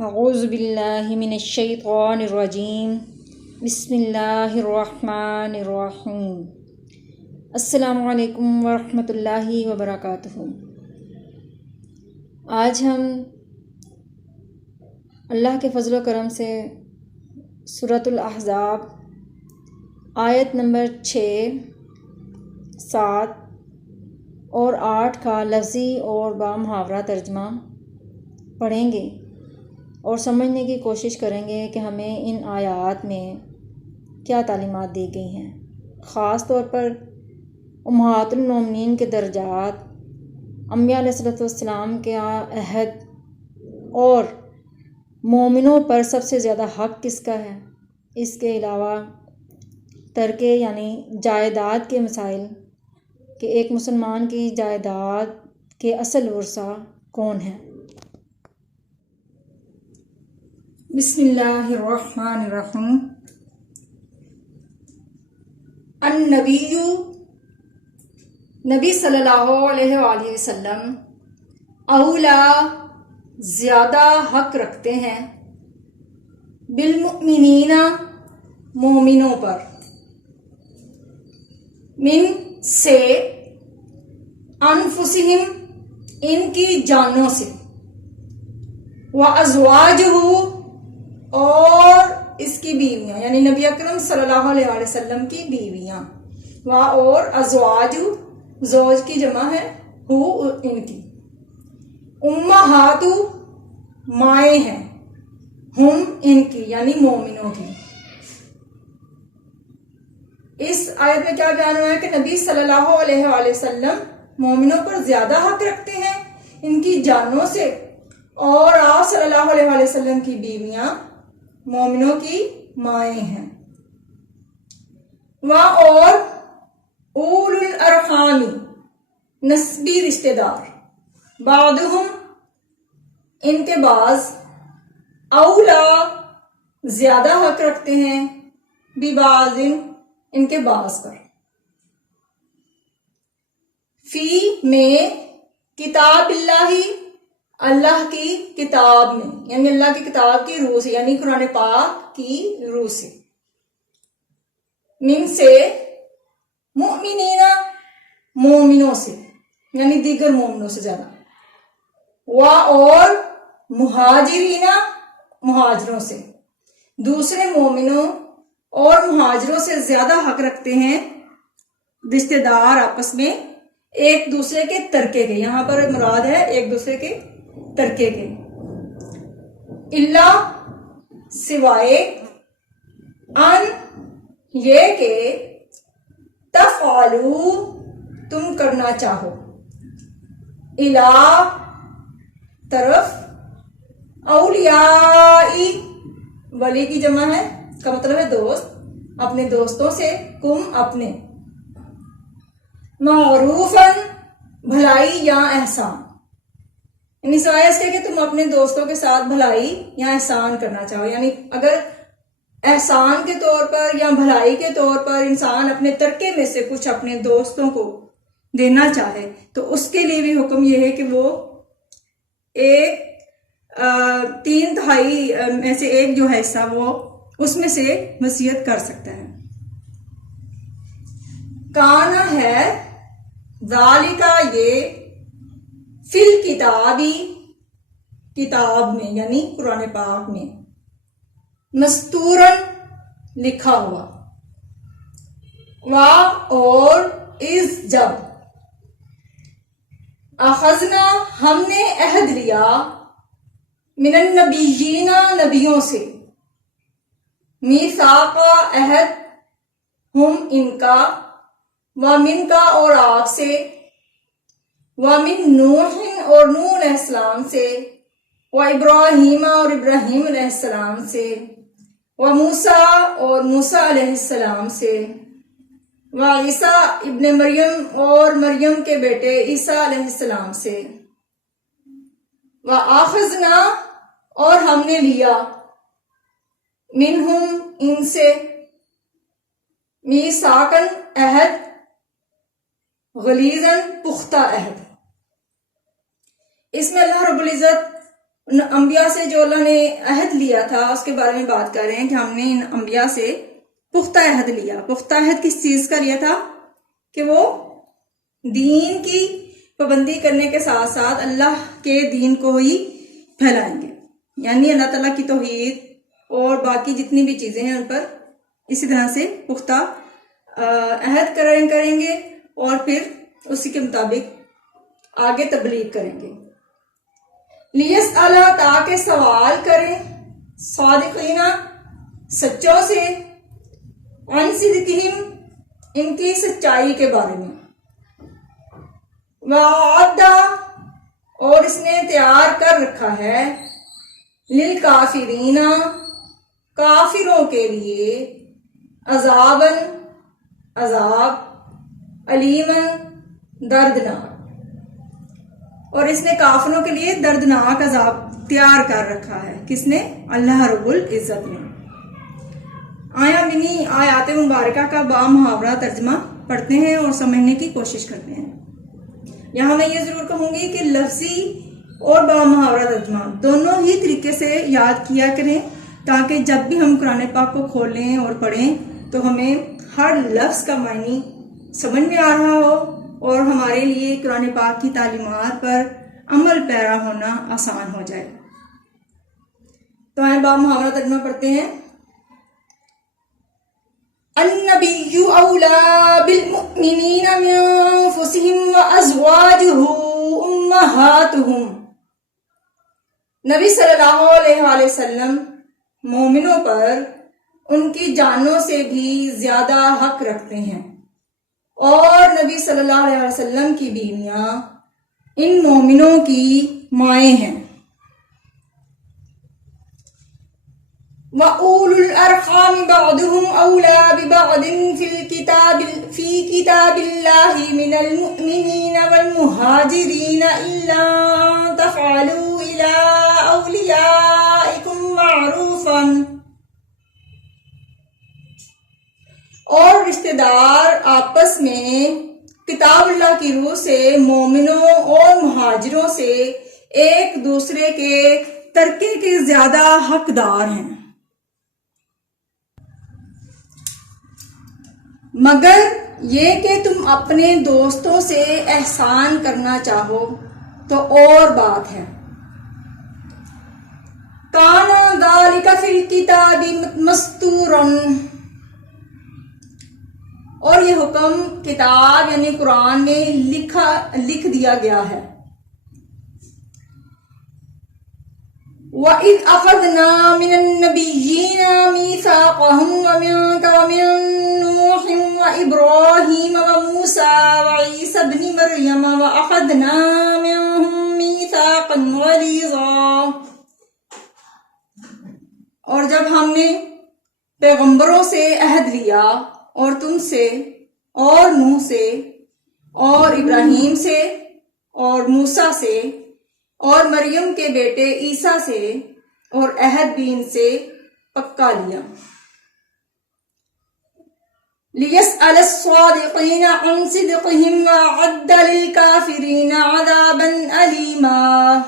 اعوذ باللہ من الشیطان الرجیم بسم اللہ الرحمن الرحیم السلام علیکم ورحمۃ اللہ وبرکاتہ۔ آج ہم اللہ کے فضل و کرم سے سورۃ الاحزاب آیت نمبر 6، 7 اور 8 کا لفظی اور بامحاورہ ترجمہ پڑھیں گے اور سمجھنے کی کوشش کریں گے کہ ہمیں ان آیات میں کیا تعلیمات دی گئی ہیں۔ خاص طور پر امہات المومنین کے درجات، انبیاء علیہ السلام کے عہد اور مومنوں پر سب سے زیادہ حق کس کا ہے، اس کے علاوہ ترکے یعنی جائیداد کے مسائل کہ ایک مسلمان کی جائیداد کے اصل ورثہ کون ہیں۔ بسم اللہ الرحمن الرحیم۔ نبی صلی اللہ علیہ وآلہ وسلم اولا زیادہ حق رکھتے ہیں بالمؤمنین مومنوں پر، من سے انفسہم ان کی جانوں سے، وازواجہ اور اس کی بیویاں یعنی نبی اکرم صلی اللہ علیہ وسلم کی بیویاں، اور ازواج زوج کی جمع ہے ہو ان کی، امہات مائیں ہیں، ہم ان کی یعنی مومنوں کی۔ اس آیت میں کیا بیان ہوا ہے کہ نبی صلی اللہ علیہ وآلہ وسلم مومنوں پر زیادہ حق رکھتے ہیں ان کی جانوں سے، اور آپ صلی اللہ علیہ وآلہ وسلم کی بیویاں مومنوں کی مائیں ہیں۔ اور اول الارحام نسبی رشتہ دار، بعضهم ان کے بعض، اولا زیادہ حق رکھتے ہیں، ببعض ان کے بعض پر، فی میں کتاب اللہ کی کتاب میں یعنی اللہ کی کتاب کی روح سے یعنی قرآن پاک کی روح سے، من سے مؤمنین مومنوں سے یعنی دیگر مومنوں سے زیادہ، اور مہاجرین مہاجروں سے، دوسرے مومنوں اور مہاجروں سے زیادہ حق رکھتے ہیں رشتہ دار آپس میں ایک دوسرے کے ترکے کے، یہاں پر مراد ہے ایک دوسرے کے ترکے کے، اللہ سوائے ان یہ کہ تفعلوا تم کرنا چاہو، الا طرف، اولیائی ولی کی جمع ہے کا مطلب ہے دوست، اپنے دوستوں سے، کم اپنے، معروفاً بھلائی یا احسان، یعنی سوائے اس کے کہ تم اپنے دوستوں کے ساتھ بھلائی یا احسان کرنا چاہو، یعنی اگر احسان کے طور پر یا بھلائی کے طور پر انسان اپنے ترکے میں سے کچھ اپنے دوستوں کو دینا چاہے تو اس کے لیے بھی حکم یہ ہے کہ وہ ایک 3/3 میں سے ایک جو ہے حصہ وہ اس میں سے وصیت کر سکتا ہے۔ کانا ہے ذالکا یہ، فی الکتابی کتاب میں یعنی قرآن پاک میں، مستورن لکھا ہوا، اور از جب، اخذنا ہم نے عہد لیا، من النبیین نبیوں سے، میثاقا عہد، ہم ان کا، ومن کا اور آپ سے، ومن نوح اور نوح علیہ السلام سے، وابراہیم اور ابراہیم علیہ السلام سے، وموسیٰ اور موسیٰ علیہ السلام سے، وعیسیٰ ابن مریم اور مریم کے بیٹے عیسیٰ علیہ السلام سے، وآخذنا اور ہم نے لیا، منہم ان سے، میثاقاً عہد، غلیظاً پختہ عہد۔ اس میں اللہ رب العزت ان انبیاء سے جو اللہ نے عہد لیا تھا اس کے بارے میں بات کر رہے ہیں کہ ہم نے ان انبیاء سے پختہ عہد لیا. پختہ عہد کس چیز کا لیا تھا؟ کہ وہ دین کی پابندی کرنے کے ساتھ ساتھ اللہ کے دین کو ہی پھیلائیں گے، یعنی اللہ تعالیٰ کی توحید اور باقی جتنی بھی چیزیں ہیں ان پر اسی طرح سے پختہ عہد کریں گے اور پھر اسی کے مطابق آگے تبلیغ کریں گے. لیسأل تاکہ سوال کریں صادقین سچوں سے، عن صدقہم ان کی سچائی کے بارے میں، وَأَعَدَّ اور اس نے تیار کر رکھا ہے للکافرین کافروں کے لیے عذاباً عذاب، علیماً دردناک، اور اس نے کافروں کے لیے دردناک عذاب تیار کر رکھا ہے. کس نے؟ اللہ رب العزت نے. آیا بنی آیات مبارکہ کا با محاورہ ترجمہ پڑھتے ہیں اور سمجھنے کی کوشش کرتے ہیں. یہاں میں یہ ضرور کہوں گی کہ لفظی اور با محاورہ ترجمہ دونوں ہی طریقے سے یاد کیا کریں تاکہ جب بھی ہم قرآن پاک کو کھولیں اور پڑھیں تو ہمیں ہر لفظ کا معنی سمجھ میں آ رہا ہو اور ہمارے لیے قرآن پاک کی تعلیمات پر عمل پیرا ہونا آسان ہو جائے. تو آئیں با محاورہ ترجمہ پڑھتے ہیں. النبی اولا بالمؤمنین من انفسهم وازواجہ امہاتہم. نبی صلی اللہ علیہ وآلہ وسلم مومنوں پر ان کی جانوں سے بھی زیادہ حق رکھتے ہیں اور نبی صلی اللہ علیہ وسلم کی بیویاں ان مومنوں کی مائیں ہیں. وَأُولُو الْأَرْحَامِ بَعْضُهُمْ أَوْلَىٰ بِبَعْضٍ فِي كِتَابِ اللَّهِ مِنَ الْمُؤْمِنِينَ وَالْمُهَاجِرِينَ إِلَّا أَن تَفْعَلُوا إِلَىٰ أَوْلِيَائِكُمْ مَعْرُوفًا. اور رشتہ دار آپس میں کتاب اللہ کی روح سے مومنوں اور مہاجروں سے ایک دوسرے کے ترکے کے زیادہ حقدار ہیں، مگر یہ کہ تم اپنے دوستوں سے احسان کرنا چاہو تو اور بات ہے. کان ذالک فی الکتاب مستورا، اور یہ حکم کتاب یعنی قرآن میں لکھ دیا گیا ہے. وَإِذْ أَخَذْنَا مِنَ النَّبِيِّينَ مِيثَاقَهُمْ وَمِنكَ وَمِن نُوحٍ وَإِبْرَاهِيمَ وَمُوسَىٰ وَعِيسَى ابْنِ مَرْيَمَ وَأَخَذْنَا مِنْهُم مِيثَاقًا غَلِيظًا. اور جب ہم نے پیغمبروں سے عہد لیا اور تم سے اور نوح سے اور ابراہیم سے اور موسیٰ سے اور مریم کے بیٹے عیسیٰ سے اور عہد بھی ان سے پکا لیا. لِيَسْأَلَ الصَّادِقِينَ عَنْ صِدْقِهِمْ وَأَعَدَّ لِلْكَافِرِينَ عَذَابًا أَلِيمًا.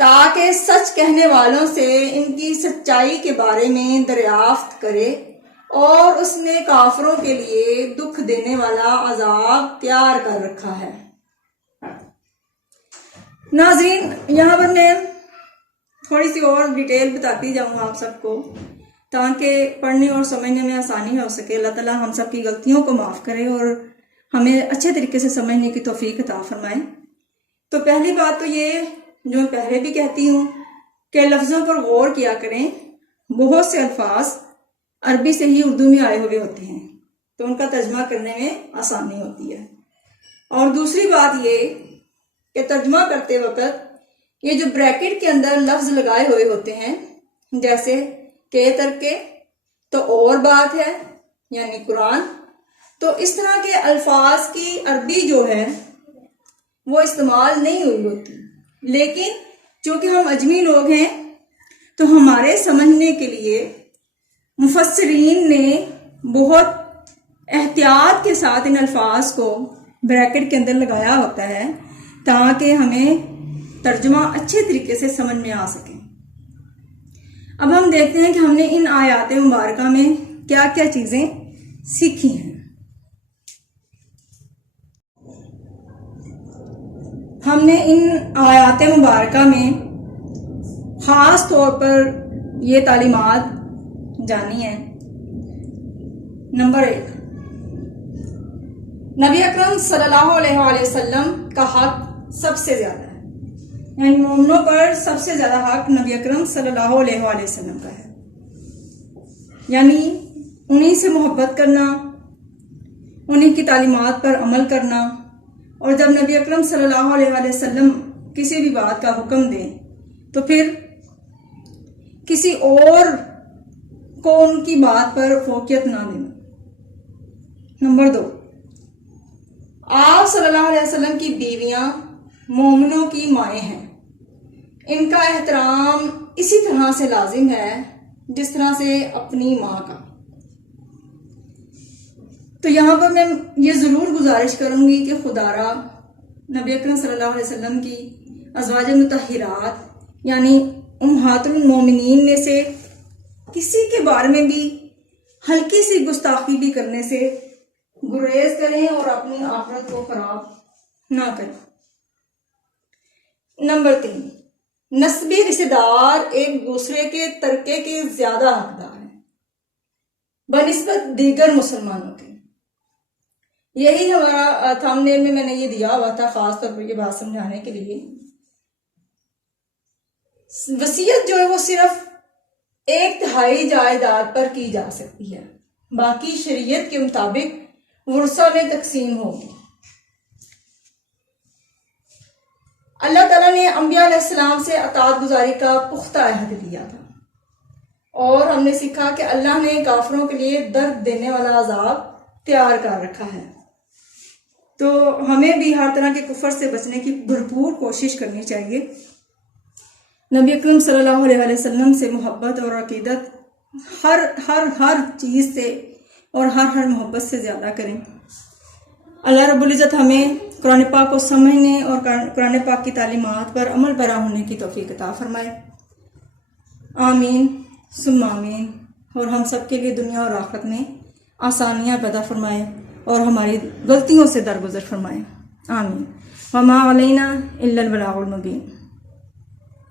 تاکہ سچ کہنے والوں سے ان کی سچائی کے بارے میں دریافت کرے اور اس نے کافروں کے لیے دکھ دینے والا عذاب تیار کر رکھا ہے. ناظرین، یہاں پر میں تھوڑی سی اور ڈیٹیل بتاتی جاؤں آپ سب کو تاکہ پڑھنے اور سمجھنے میں آسانی ہو سکے. اللہ تعالیٰ ہم سب کی غلطیوں کو معاف کرے اور ہمیں اچھے طریقے سے سمجھنے کی توفیق عطا فرمائے. تو پہلی بات تو یہ جو میں پہلے بھی کہتی ہوں کہ لفظوں پر غور کیا کریں. بہت سے الفاظ عربی سے ہی اردو میں آئے ہوئے ہوتے ہیں تو ان کا ترجمہ کرنے میں آسانی ہوتی ہے. اور دوسری بات یہ کہ ترجمہ کرتے وقت یہ جو بریکٹ کے اندر لفظ لگائے ہوئے ہوتے ہیں جیسے کے ترکے تو اور بات ہے یعنی قرآن، تو اس طرح کے الفاظ کی عربی جو ہے وہ استعمال نہیں ہوئی ہوتی. لیکن چونکہ ہم اجمی لوگ ہیں تو ہمارے سمجھنے کے لیے مفسرین نے بہت احتیاط کے ساتھ ان الفاظ کو بریکٹ کے اندر لگایا ہوتا ہے تاکہ ہمیں ترجمہ اچھے طریقے سے سمجھ میں آ سکے۔ اب ہم دیکھتے ہیں کہ ہم نے ان آیات مبارکہ میں کیا کیا چیزیں سیکھی ہیں۔ ہم نے ان آیات مبارکہ میں خاص طور پر یہ تعلیمات جانی ہیں۔ نمبر 1، نبی اکرم صلی اللہ علیہ وآلہ وسلم کا حق سب سے زیادہ ہے، یعنی مومنوں پر سب سے زیادہ حق نبی اکرم صلی اللہ علیہ وآلہ وسلم کا ہے، یعنی انہی سے محبت کرنا، انہی کی تعلیمات پر عمل کرنا، اور جب نبی اکرم صلی اللہ علیہ وآلہ وسلم کسی بھی بات کا حکم دیں تو پھر کسی اور کو ان کی بات پر فوقیت نہ دینا۔ نمبر 2، آپ صلی اللہ علیہ وسلم کی بیویاں مومنوں کی مائیں ہیں، ان کا احترام اسی طرح سے لازم ہے جس طرح سے اپنی ماں کا۔ تو یہاں پر میں یہ ضرور گزارش کروں گی کہ خدا را نبی اکرم صلی اللہ علیہ وسلم کی ازواج مطہرات یعنی امہات المومنین میں سے کسی کے بارے میں بھی ہلکی سی گستاخی بھی کرنے سے گریز کریں اور اپنی آخرت کو خراب نہ کریں۔ نمبر 3، نسبی رشتہ دار ایک دوسرے کے ترکے کے زیادہ حقدار ہیں بنسبت دیگر مسلمانوں کے۔ یہی ہمارا تھامنیل میں نے یہ دیا ہوا تھا، خاص طور پر یہ بات سمجھانے کے لیے۔ وصیت جو ہے وہ صرف 1/3 جائیداد پر کی جا سکتی ہے، باقی شریعت کے مطابق ورثہ میں تقسیم ہوگی۔ اللہ تعالیٰ نے انبیاء علیہ السلام سے اطاعت گزاری کا پختہ عہد لیا تھا، اور ہم نے سیکھا کہ اللہ نے کافروں کے لیے درد دینے والا عذاب تیار کر رکھا ہے۔ تو ہمیں بھی ہر طرح کے کفر سے بچنے کی بھرپور کوشش کرنی چاہیے، نبی اکرم صلی اللہ علیہ وسلم سے محبت اور عقیدت ہر چیز سے اور ہر محبت سے زیادہ کریں۔ اللہ رب العزت ہمیں قرآن پاک کو سمجھنے اور قرآن پاک کی تعلیمات پر عمل پیرا ہونے کی توفیق عطا فرمائے، آمین ثم آمین، اور ہم سب کے لیے دنیا اور آخرت میں آسانیاں پیدا فرمائے اور ہماری غلطیوں سے درگزر فرمائے، آمین۔ وما علینا الا البلاغ المبین۔